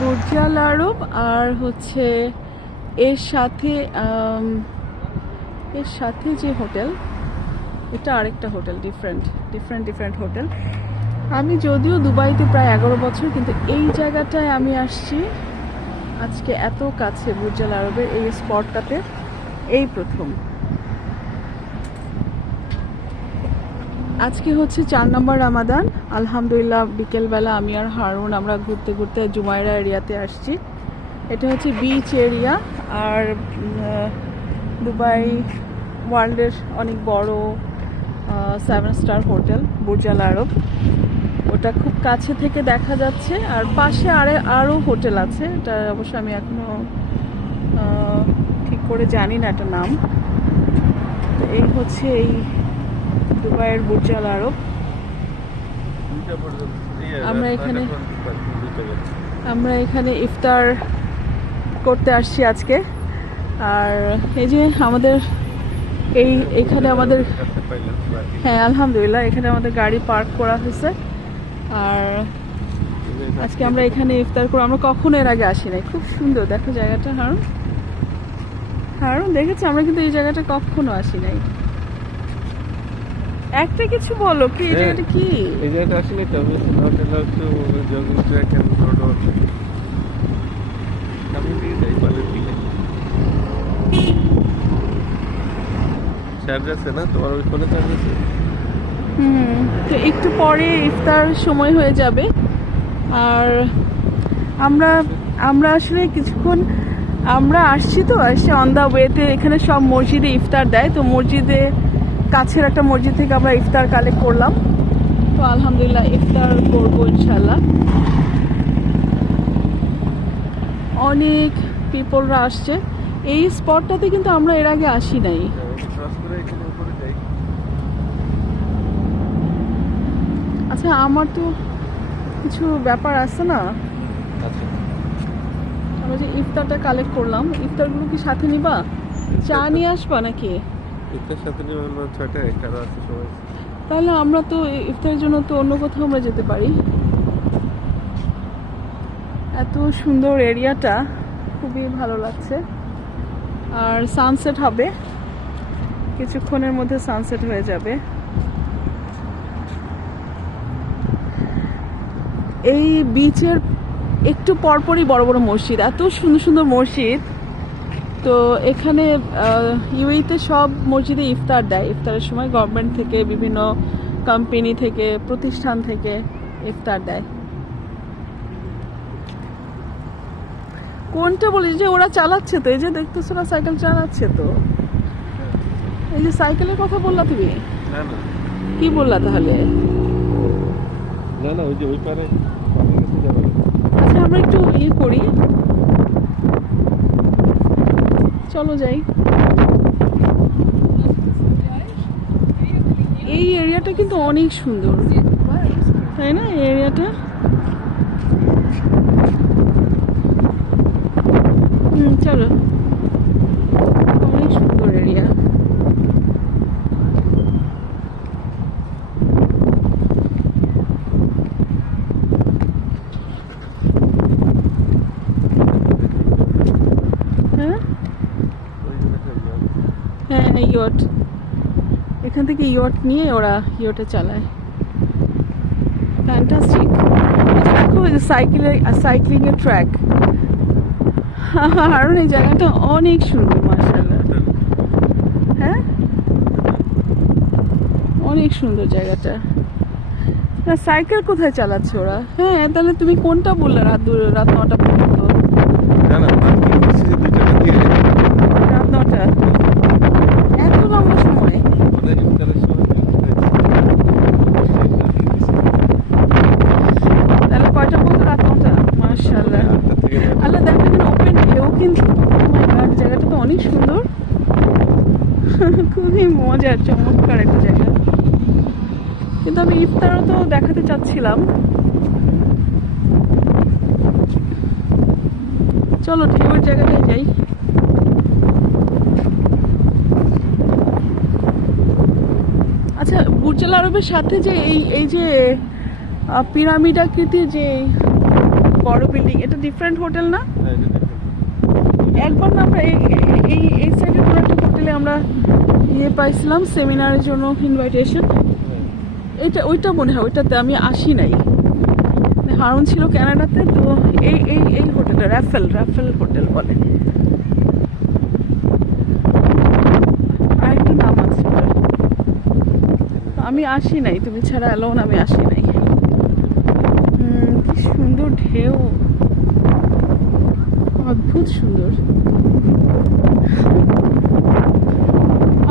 বুর্জাল আরব আর হচ্ছে এর সাথে এর সাথে যে হোটেল, এটা আরেকটা hotel different different different hotel. আমি যদিও দুবাইতে প্রায় এগারো বছর, কিন্তু এই জায়গাটায় আমি আসছি আজকে এত কাছে বুর্জাল আরবের এই স্পটটাতে এই প্রথম। আজকে হচ্ছে চার নম্বর রামাদান। আলহামদুলিল্লাহ, বিকেলবেলা আমি আর হারুন আমরা ঘুরতে ঘুরতে জুমাইরা এরিয়াতে আসছি। এটা হচ্ছে বিচ এরিয়া আর দুবাই ওয়ার্ল্ডের অনেক বড় seven star hotel, Burj al Arab. ওটা খুব কাছে থেকে দেখা যাচ্ছে আর পাশে আরে আরও হোটেল আছে। এটা অবশ্য আমি এখনও ঠিক করে জানি না এটা নাম। এই হচ্ছে এই দুবাইয়ের বুর্জাল আরব আমরা এখানে- আমরা এখানে ইফতার করতে আসছি আজকে। আর এই যে আমাদের এই এখানে আমাদের হ্যাঁ আলহামদুলিল্লাহ এখানে আমাদের গাড়ি পার্ক করা হয়েছে। আর আজকে আমরা এখানে ইফতার করে আমরা কখনো এর আগে আসি নাই। খুব সুন্দর দেখো জায়গাটা হারুন। হারুন দেখেছি? আমরা কিন্তু এই জায়গাটা কখনো আসি নাই। একটা কিছু বলো কি এই হ্যাঁ। কি? এই জায়গাটা আসলে তো আমি হোটেল হচ্ছে জগিং ট্র্যাক এন্ড রোড আমি দিয়ে যাই পালের দিকে। চার্জ আছে না? তোমার ওই ফোনে চার্জ আছে? হুম তো একটু পরে ইফতার সময় হয়ে যাবে। আর আমরা আমরা আসলে কিছুক্ষণ আমরা আসছি তো এসে অন দ্য ওয়েতে এখানে সব মসজিদে ইফতার দেয় তো মসজিদে কাছের একটা মসজিদ থেকে আমরা ইফতার কালেক্ট করলাম। তো আলহামদুলিল্লাহ ইফতার করব ইনশাল্লাহ অনেক পিপলরা আসছে। এই স্পটটাতে কিন্তু আমরা এর আগে আসি নাই। আচ্ছা আমার তো কিছু ব্যাপার আছে না? আচ্ছা। আমরা যে ইফতারটা কালেক্ট করলাম ইফতারগুলো কি সাথে নিবা? চা নিয়ে আসবা নাকি? তাহলে আমরা তো ইফতারের জন্য তো অন্য কোথাও আমরা যেতে পারি। এত সুন্দর এরিয়াটা, খুবই ভালো লাগছে। আর সানসেট হবে। কিছুক্ষণের মধ্যে সানসেট হয়ে যাবে। এই বিচের একটু পরপরই বড় বড় মসজিদ, এত সুন্দর সুন্দর মসজিদ। তো এখানে ইউইতে সব মসজিদে ইফতার দেয়। ইফতারের সময় গভর্নমেন্ট থেকে বিভিন্ন কোম্পানি থেকে প্রতিষ্ঠান থেকে ইফতার দেয়। কোনটা বলি? যে ওরা চালাচ্ছে তো এই যে দেখতেছো না সাইকেল চালাচ্ছে তো। এই যে সাইকেলের কথা বললা তুমি? কি বললা তাহলে? না না ওই যে ওই পারে। আচ্ছা আমরা একটু ইয়ে করি। চলো যাই। এই এরিয়াটা কিন্তু অনেক সুন্দর। তাই না? এই এরিয়াটা? হুম চলো অনেক সুন্দর এরিয়া হ্যাঁ ওই জায়গাটা যাও। হ্যাঁ ইয়ট। এখান থেকে ইয়ট নিয়ে ওরা ইয়টে চালায়। ফ্যান্টাস্টিক দেখো ওই যে সাইকেলের সাইক্লিং এর ট্র্যাক কারণ এই জায়গাটা অনেক সুন্দর মার্শাল্লাহ হ্যাঁ? অনেক সুন্দর জায়গাটা। না সাইকেল কোথায় চালাচ্ছে ওরা? হ্যাঁ তাহলে তুমি কোনটা বললে রাত রাত নটা পর্যন্ত? না না পার্কিং হচ্ছে যে দুই টাকা দিয়ে রাত নটা এত লম্বা সময় ওদের ইফতারের সময় তাহলে কয়টা পর্যন্ত রাত নটা মার্শাল্লাহ আটটা থেকে নয়টা। আল্লাহ দেখো এখানে ওপেন ঢেউ কিন্তু Oh my God, জায়গাটা তো অনেক সুন্দর খুবই মজার চমৎকার একটা জায়গা কিন্তু আমি ইফতারও তো দেখাতে চাচ্ছিলাম চলো ঠিক ঢেউয়ের জায়গাটায় যাই আচ্ছা বুর্জাল আরবের সাথে যে এই এই যে পিরামিড আকৃতির যে বড় বিল্ডিং এটা ডিফারেন্ট হোটেল না হ্যাঁ। একবার না আমরা এই এই- সাইডে কোনো একটা হোটেলে আমরা ইয়ে পাইছিলাম সেমিনারের জন্য ইনভাইটেশন। এটা, ওইটা মনে হয়, ওইটাতে আমি আসি নাই। হারুন ছিল কানাডাতে তো এই এই এই হোটেলটা র্যাফেল র্যাফেল হোটেল বলে। আরেকটা আমি আসি নাই, তুমি ছাড়া অ্যালোন আমি আসি নাই। কি সুন্দর ঢেউ। অদ্ভুত সুন্দর।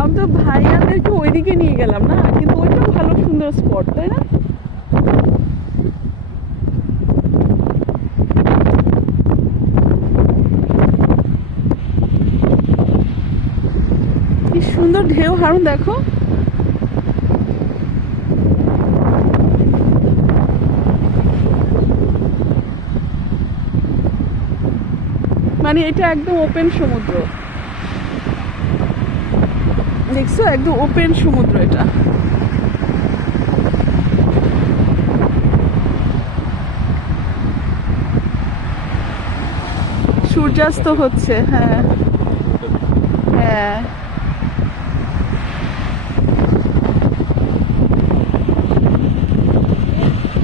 আমি তো ভাইয়াদেরকে ওইদিকে নিয়ে গেলাম না? কিন্তু ওইটাও ভালো সুন্দর স্পট তাই না? কি সুন্দর ঢেউ, হারুন, দেখো। মানে এটা একদম ওপেন সমুদ্র। দেখছ? একদম ওপেন সমুদ্র এটা। সূর্যাস্ত হচ্ছে হ্যাঁ। হ্যাঁ।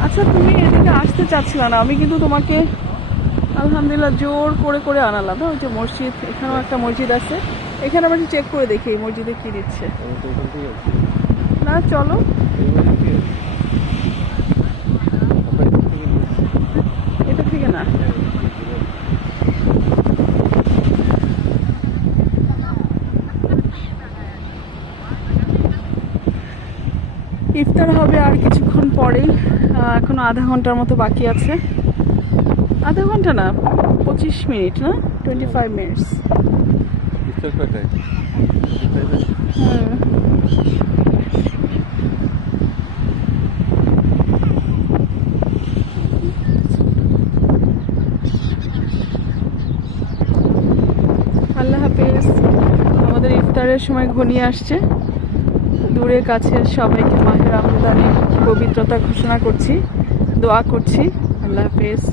আচ্ছা তুমি এদিকে আসতে চাচ্ছিলে না। আমি কিন্তু তোমাকে আলহামদুলিল্লাহ, জোর করে করে আনালাম না ওই যে মসজিদ, এখানেও একটা মসজিদ আছে এখানে আমরা চেক করে দেখি এই মসজিদে কি দিচ্ছে আমি। না, চলো। এটা থেকে না হ্যাঁ। ইফতার হবে আর কিছুক্ষণ পরেই এখনও আধা ঘণ্টার মতো বাকি আছে আধা ঘণ্টা না পঁচিশ মিনিট না? Twenty five minutes? আল্লাহ হাফিজ। আমাদের ইফতারের সময় ঘনিয়ে আসছে। দূরে কাছে সবাইকে মাহের আমদানি পবিত্রতা ঘোষণা করছি দোয়া করছি। আল্লাহ হাফিজ।